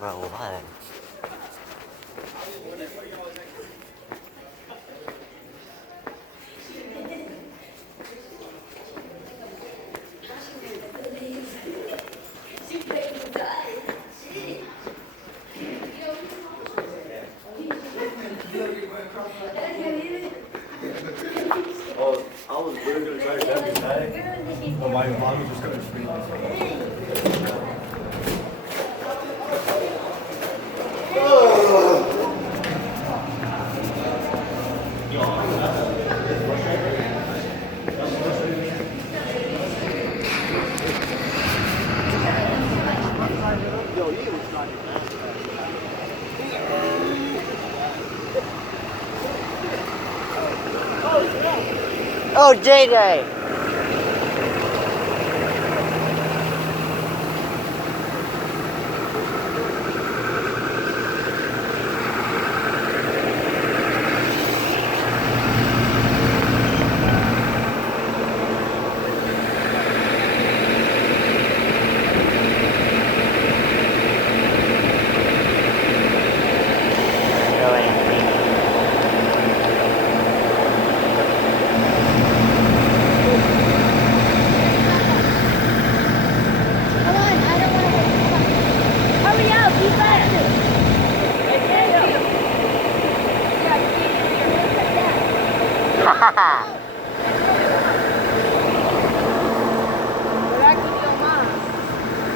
Bro, what? Oh, I was really gonna try to grab your bag. But my mom was just gonna scream this. Oh, JJ!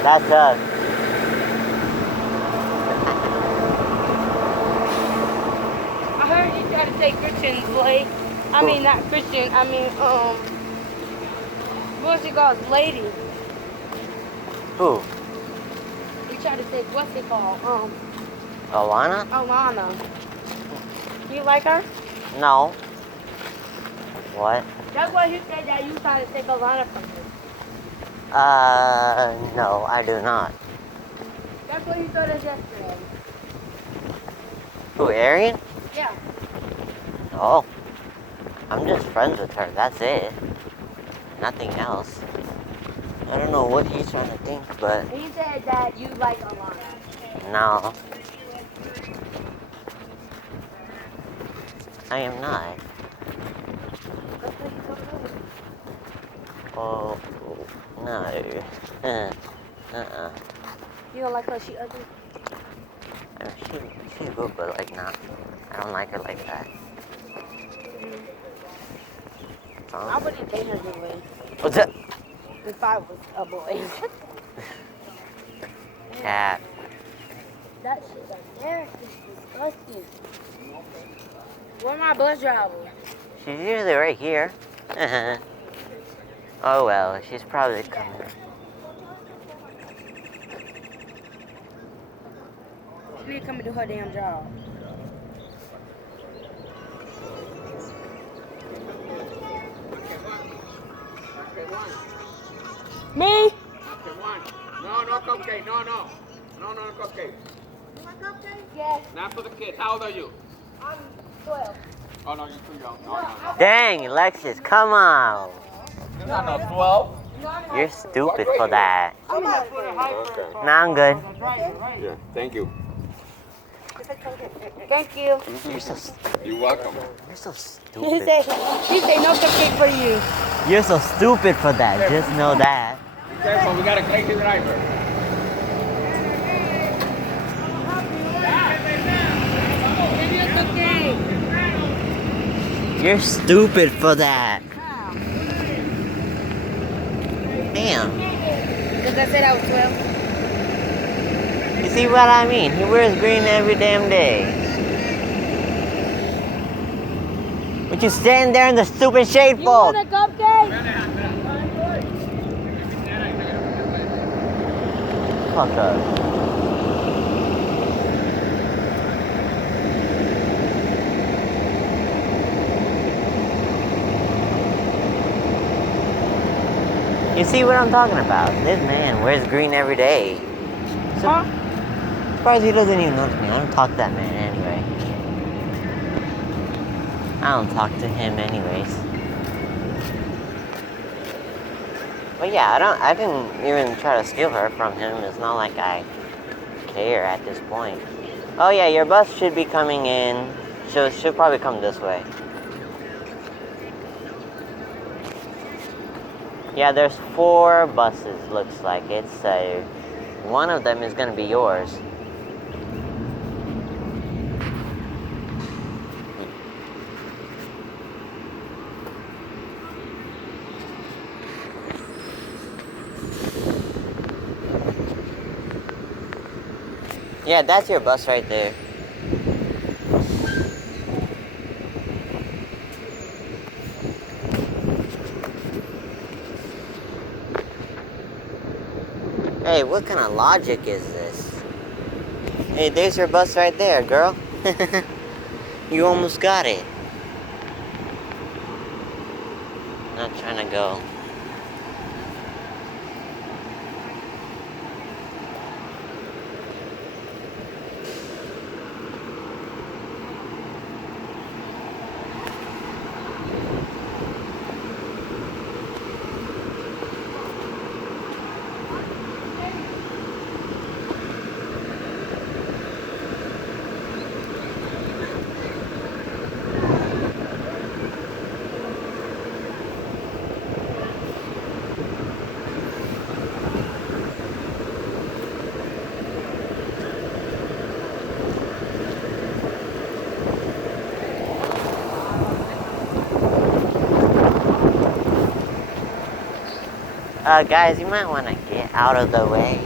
That's us. I heard you try to take Christian's lady. I mean, not Christian. I mean, what's she called? Lady. Who? You tried to take what's it called? Alana? Alana. You like her? No. What? That's why you said that you tried to take Alana from her. No, I do not. That's what you told us yesterday. Who, Arian? Yeah. Oh. I'm just friends with her, that's it. Nothing else. I don't know what he's trying to think, but He said that you like Alana. no. I am not. That's what you told us. Oh, no. You don't like her? She ugly? I mean, she's good, but like not. I don't like her like that. I wouldn't date her anyway. What's up? If I was a boy. Cat. That shit right there is disgusting. Where's my bus driver? She's usually right here. Oh well, she's probably coming. She need to come and do her damn job. Me? No cupcake, no cupcake. You want cupcake? Yes. Not for the kids. How old are you? I'm 12. Oh no, you're too young. No. Dang, Alexis, come on. You're not no 12. You're stupid for that. I'm not Nah, I'm good. Yeah, thank you. Thank you. You're so You're welcome. you're so He stupid. say no cupcake for you. You're so stupid for that. Just know that. Be careful, we got a crazy driver. Give me a cupcake. You're stupid for that. Damn. Because I said I was 12. You see what I mean? He wears green every damn day. But you stand there in the stupid shade You for? want a cupcake? Fuck up. You see what I'm talking about? This man wears green every day. So, Huh? surprised he doesn't even notice me. I don't talk to that man anyway. I don't talk to him anyways. But yeah, I didn't even try to steal her from him. It's not like I care at this point. Oh yeah, your bus should be coming in. Should probably come this way. Yeah, there's 4 buses, looks like it, so one of them is gonna be yours. Yeah, that's your bus right there. Hey, what kind of logic is this? Hey, there's your bus right there, girl. You almost got it. Not trying to go. Guys, you might want to get out of the way.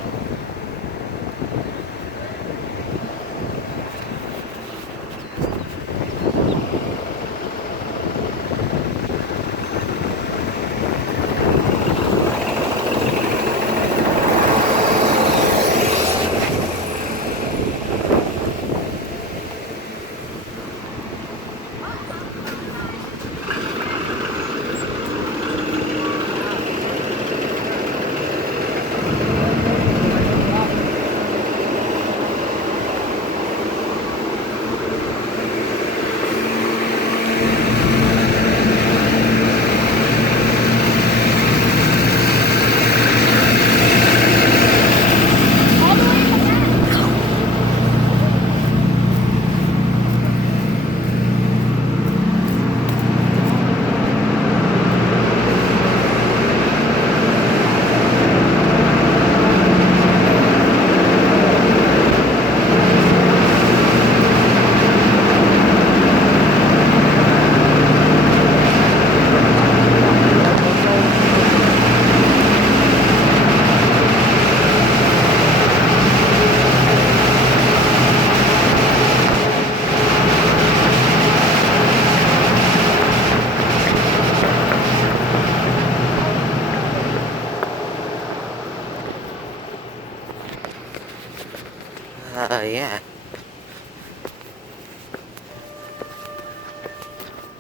Yeah.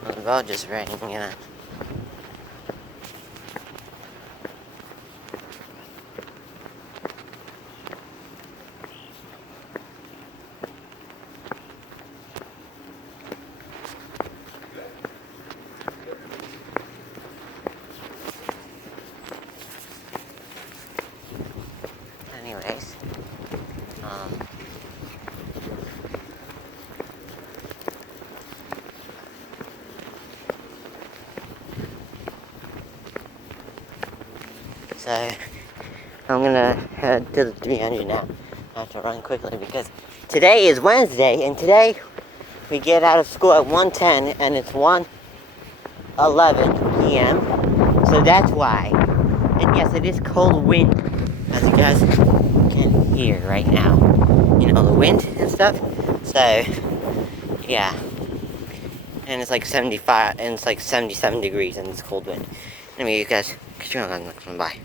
Well, the bell just rang, yeah. Anyways, so I'm gonna head to the 300 now. I have to run quickly because today is Wednesday, and today we get out of school at 1:10, and it's 1:11 p.m. So that's why. And yes, it is cold wind, as you guys can hear right now. You know, the wind and stuff. So yeah, and it's like 75, and it's like 77 degrees, and it's cold wind. Anyway, you guys, catch you on the next one. Bye.